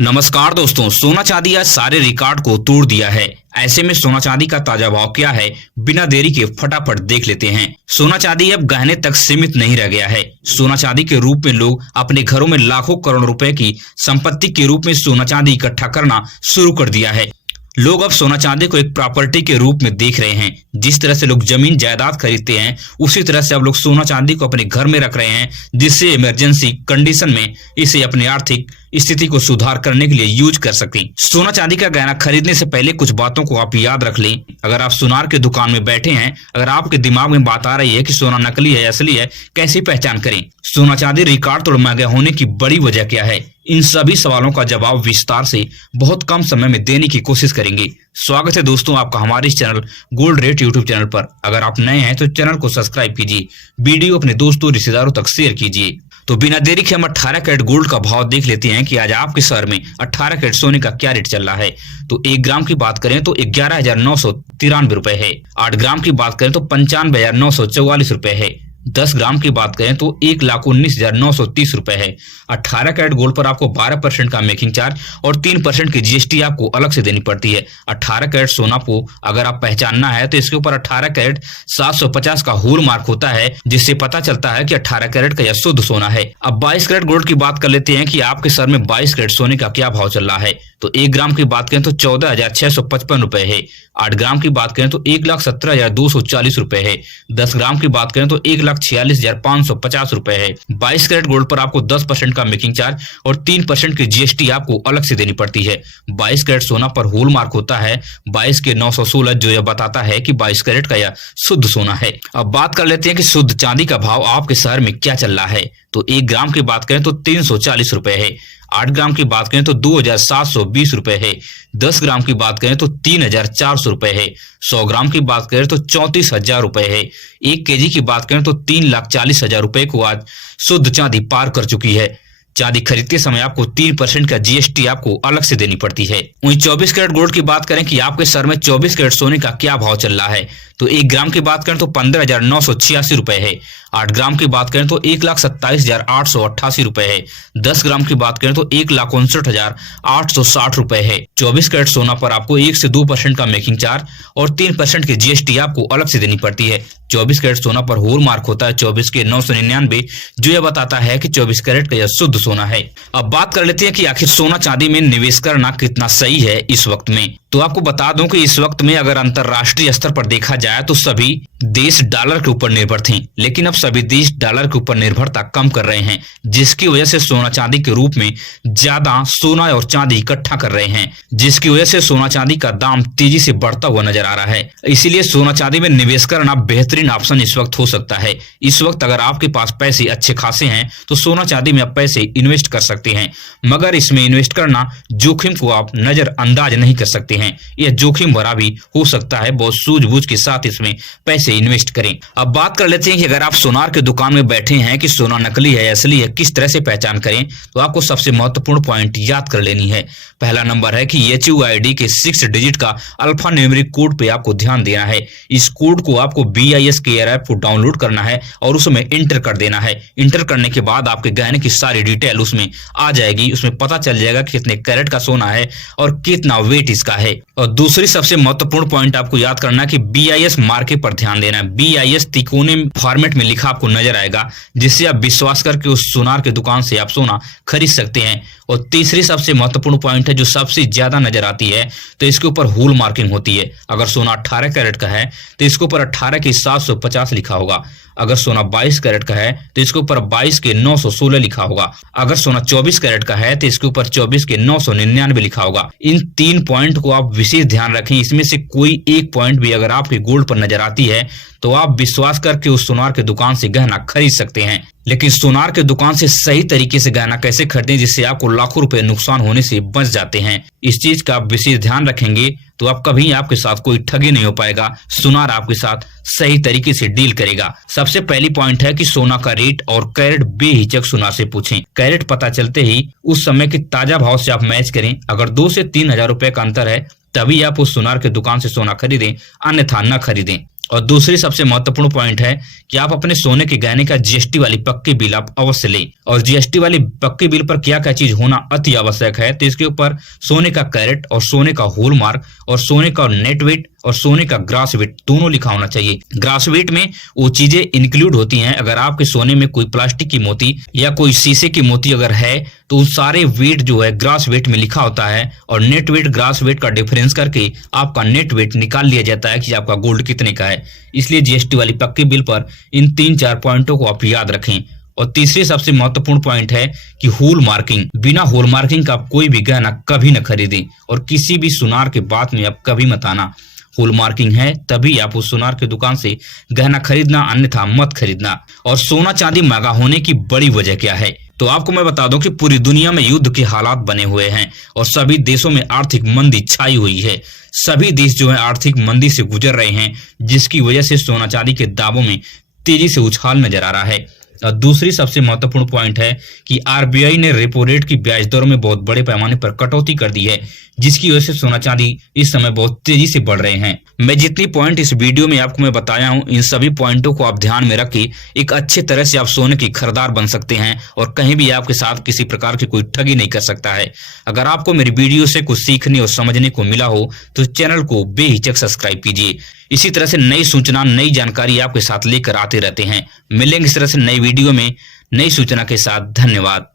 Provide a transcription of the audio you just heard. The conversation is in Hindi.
नमस्कार दोस्तों, सोना चांदी आज सारे रिकॉर्ड को तोड़ दिया है। ऐसे में सोना चांदी का ताजा भाव क्या है, बिना देरी के फटाफट देख लेते हैं। सोना चांदी अब गहने तक सीमित नहीं रह गया है। सोना चांदी के रूप में लोग अपने घरों में लाखों करोड़ रुपए की संपत्ति के रूप में सोना चांदी इकट्ठा करना शुरू कर दिया है। लोग अब सोना चांदी को एक प्रॉपर्टी के रूप में देख रहे हैं। जिस तरह से लोग जमीन जायदाद खरीदते हैं, उसी तरह से अब लोग सोना चांदी को अपने घर में रख रहे हैं, जिससे इमरजेंसी कंडीशन में इसे अपनी आर्थिक स्थिति को सुधार करने के लिए यूज कर सकें। सोना चांदी का गहना खरीदने से पहले कुछ बातों को आप याद रख लें। अगर आप सुनार के दुकान में बैठे हैं, अगर आपके दिमाग में बात आ रही है कि सोना नकली है असली है, कैसे पहचान करें? सोना चांदी रिकॉर्ड तोड़ महंगा होने की बड़ी वजह क्या है? इन सभी सवालों का जवाब विस्तार से बहुत कम समय में देने की कोशिश करेंगे। स्वागत है दोस्तों आपका हमारे इस channel gold rate YouTube channel पर। अगर आप नए हैं तो चैनल को सब्सक्राइब कीजिए, वीडियो अपने दोस्तों रिश्तेदारों तक शेयर कीजिए। तो बिना देरी के हम 18 कैरेट गोल्ड का भाव देख लेते हैं कि आज आपके शहर में 18 कैरेट सोने का क्या रेट चल रहा है। तो 1 ग्राम की बात करें तो 11,993 रुपए है। 8 ग्राम की बात करें तो 95,944 रुपए है। 10 ग्राम की बात करें तो 1,19,930 रुपए है। 18 कैरेट गोल्ड पर आपको 12% का मेकिंग चार्ज और 3% की जीएसटी आपको अलग से देनी पड़ती है। 18 कैरेट सोना को अगर आप पहचानना है तो इसके ऊपर 18 कैरेट 750 का होल मार्क होता है, जिससे पता चलता है कि 18 कैरेट का यह शुद्ध सोना है। अब 22 कैरेट गोल्ड की बात कर लेते हैं कि आपके शहर में 22 कैरेट सोने का क्या भाव चल रहा है। तो 1 ग्राम की बात करें तो 14,655 रुपए है। 8 ग्राम की बात करें तो 1,17,240 रुपए है। 10 ग्राम की बात करें तो 1,46,550 रुपए है। 22 कैरेट गोल्ड पर आपको 10% का मेकिंग चार्ज और 3% की जीएसटी आपको अलग से देनी पड़ती है। 22 कैरेट सोना पर होल मार्क होता है 22 के 916, जो यह बताता है कि 22 कैरेट का यह शुद्ध सोना है। अब बात कर लेते हैं कि शुद्ध चांदी का भाव आपके शहर में क्या चल रहा है। तो 1 ग्राम की बात करें तो 340 रुपए है। 8 ग्राम की बात करें तो 2,720 रुपए है। 10 ग्राम की बात करें तो 3,400 रुपए है। 100 ग्राम की बात करें तो 34,000 रुपए है। 1 केजी की बात करें तो 3,40,000 रुपए को आज शुद्ध चांदी पार कर चुकी है। चांदी खरीदते समय आपको 3% का जीएसटी आपको अलग से देनी पड़ती है। वहीं 24 कैरेट गोल्ड की बात करें कि आपके शहर में 24 कैरेट सोने का क्या भाव चल रहा है। तो 1 ग्राम की बात करें तो 15,986 रुपए है। 8 ग्राम की बात करें तो 1,27,888 रुपए है। 10 ग्राम की बात करें तो 1,59,860 रुपए है। 24 कैरेट सोना पर आपको 1 से 2% का मेकिंग चार्ज और 3% की जीएसटी आपको अलग से देनी पड़ती है। 24 कैरेट सोना पर होल मार्क होता है 24 के 999, जो यह बताता है कि 24 कैरेट का यह शुद्ध सोना है। अब बात कर लेते हैं कि आखिर सोना चांदी में निवेश करना कितना सही है इस वक्त में। तो आपको बता दूं कि इस वक्त में अगर अंतरराष्ट्रीय स्तर पर देखा जाए तो सभी देश डॉलर के ऊपर निर्भर थे, लेकिन अब सभी देश डॉलर के ऊपर निर्भरता कम कर रहे हैं, जिसकी वजह से सोना चांदी के रूप में ज्यादा सोना और चांदी इकट्ठा कर रहे हैं, जिसकी वजह से सोना चांदी का दाम तेजी से बढ़ता हुआ नजर आ रहा है। इसीलिए सोना चांदी में निवेश करना बेहतरीन ऑप्शन इस वक्त हो सकता है। इस वक्त अगर आपके पास पैसे अच्छे खासे हैं तो सोना चांदी में आप पैसे इन्वेस्ट कर सकते हैं, मगर इसमें इन्वेस्ट करना जोखिम को आप नजरअंदाज नहीं कर सकते हैं। यह जोखिम भरा भी हो सकता है, बहुत सूझबूझ के साथ इसमें पैसे इन्वेस्ट करें। अब बात कर लेते हैं कि अगर आप सोनार के दुकान में बैठे हैं कि सोना नकली है असली है, किस तरह से पहचान करें, तो आपको सबसे महत्वपूर्ण पॉइंट याद कर लेनी है। पहला नंबर है कि HUID के 6 डिजिट का अल्फा न्यूमेरिक कोड पे आपको ध्यान देना है। इस कोड को आपको BIS केयर ऐप को डाउनलोड करना है और उसमें इंटर कर देना है। इंटर करने के बाद आपके गहने की सारी डिटेल उसमें आ जाएगी। उसमें पता चल जाएगा कि कितने कैरेट का सोना है और कितना वेट इसका है। और दूसरी सबसे महत्वपूर्ण पॉइंट आपको याद करना है कि BIS मार्के पर ध्यान देना है। BIS तिकोने फॉर्मेट में लिखा आपको नजर आएगा, जिससे आप विश्वास करके उस सोनार की दुकान से आप सोना खरीद सकते हैं। और तीसरी सबसे महत्वपूर्ण पॉइंट है जो सबसे ज्यादा नजर आती है, तो इसके ऊपर होल मार्किंग होती है। अगर सोना 18 कैरेट का है तो इसके ऊपर 18 के 750 लिखा होगा। अगर सोना 22 कैरेट का है तो इसके ऊपर 22 के 916 लिखा होगा। अगर सोना 24 कैरेट का है तो इसके ऊपर 24 के 999 लिखा होगा। इन 3 पॉइंट को आप विशेष ध्यान रखें। इसमें से कोई एक पॉइंट भी अगर आपके गोल्ड पर नजर आती है तो आप विश्वास करके उस सोनार के दुकान से गहना खरीद सकते हैं। लेकिन सोनार के दुकान से सही तरीके से गहना कैसे खरीदें जिससे आपको लाखों रुपए नुकसान होने से बच जाते हैं, इस चीज का आप विशेष ध्यान रखेंगे तो आप कभी आपके साथ कोई ठगी नहीं हो पाएगा। सोनार आपके साथ सही तरीके से डील करेगा। सबसे पहली पॉइंट है कि सोना का रेट और कैरेट बेहिचक सोनार से पूछें। कैरेट पता चलते ही उस समय के ताजा भाव से आप मैच करें। अगर 2 से 3 हजार रुपए का अंतर है तभी आप उस सोनार के दुकान से सोना खरीदें, अन्यथा न खरीदें। और दूसरी सबसे महत्वपूर्ण पॉइंट है कि आप अपने सोने के गहने का जीएसटी वाली पक्की बिल आप अवश्य लें। और जीएसटी वाली पक्की बिल पर क्या क्या चीज होना अति आवश्यक है, तो इसके ऊपर सोने का कैरेट और सोने का हॉलमार्क और सोने का नेट वेट और सोने का ग्रास वेट दोनों लिखा होना चाहिए। ग्रास वेट में वो चीजें इंक्लूड होती हैं, अगर आपके सोने में कोई प्लास्टिक की मोती या कोई शीशे की मोती अगर है तो उन सारे वेट जो है ग्रास वेट में लिखा होता है, और नेट वेट ग्रास वेट का डिफरेंस करके आपका नेट वेट निकाल लिया जाता है कि आपका गोल्ड कितने का है। इसलिए जीएसटी वाली पक्की बिल पर इन 3-4 पॉइंटों को आप याद रखें। और तीसरी सबसे महत्वपूर्ण पॉइंट है कि होल मार्किंग, बिना होल मार्किंग का आप कोई भी गहना कभी न खरीदें और किसी भी सुनार के बात में आप कभी मत आना। होल मार्किंग है तभी आप उस सुनार की दुकान से गहना खरीदना, अन्यथा मत खरीदना। और सोना चांदी महंगा होने की बड़ी वजह क्या है, तो आपको मैं बता दूं कि पूरी दुनिया में युद्ध के हालात बने हुए हैं और सभी देशों में आर्थिक मंदी छाई हुई है। सभी देश जो है आर्थिक मंदी से गुजर रहे हैं, जिसकी वजह से सोना चांदी के दामों में तेजी से उछाल नजर आ रहा है। और दूसरी सबसे महत्वपूर्ण पॉइंट है कि आरबीआई ने रेपो रेट की ब्याज दरों में बहुत बड़े पैमाने पर कटौती कर दी है, जिसकी वजह से सोना चांदी इस समय बहुत तेजी से बढ़ रहे हैं। मैं जितनी पॉइंट इस वीडियो में आपको मैं बताया हूं, इन सभी पॉइंटों को आप ध्यान में रख के एक अच्छे तरह से आप सोने की खरीदार बन सकते हैं और कहीं भी आपके साथ किसी प्रकार की कोई ठगी नहीं कर सकता है। अगर आपको मेरी वीडियो से कुछ सीखने और समझने को मिला हो तो चैनल को बेहिचक सब्सक्राइब कीजिए। इसी तरह से नई सूचना, नई जानकारी आपके साथ लेकर आते रहते हैं। मिलेंगे इस तरह से नई वीडियो में नई सूचना के साथ। धन्यवाद।